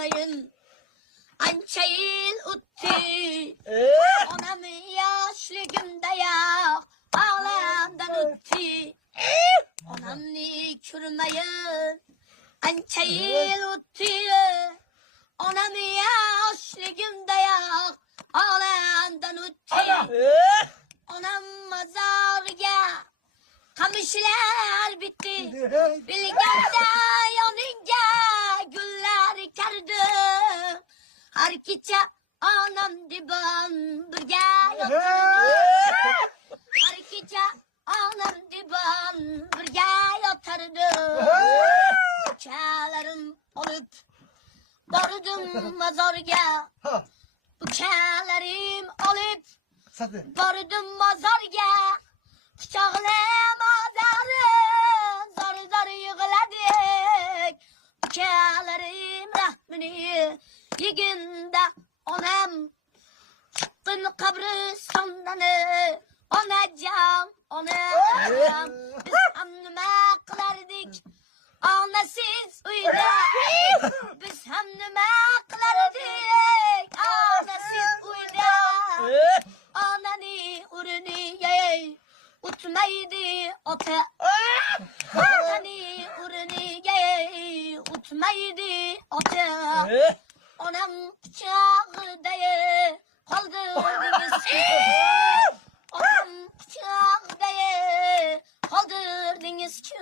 kürmeyin. Anca yıl utti. Onam yaşligimde yak. Ağlamdan utti. Onamni kürmeyin. Anca yıl utti. Onam yaşligimde yak. Ağlamdan utti. Onam mazarga. Kamışlar bitti. Bilgende yanınca güller kardı. Her gece anam diban birge yatardı. Her gece anam diban birge yatardı. Bıçaklarım olup vardım mazarga. Bıçaklarım olup vardım mazarga. Bıçaklım azarım, zar zar yığıladık. Bıçaklarım rahmini yiginde onam. Çıktın kabristandanı, ona can, ona. Biz hem nime kılardık, anasız uyda. Biz hem nime kılardık, anasız uyda. Anani uruni yey. Utmaydı ota. Anani uruni gey. Utmaydı ota. Onam bıçağıdayı kaldırdınız ki. Onam bıçağıdayı kaldırdınız ki.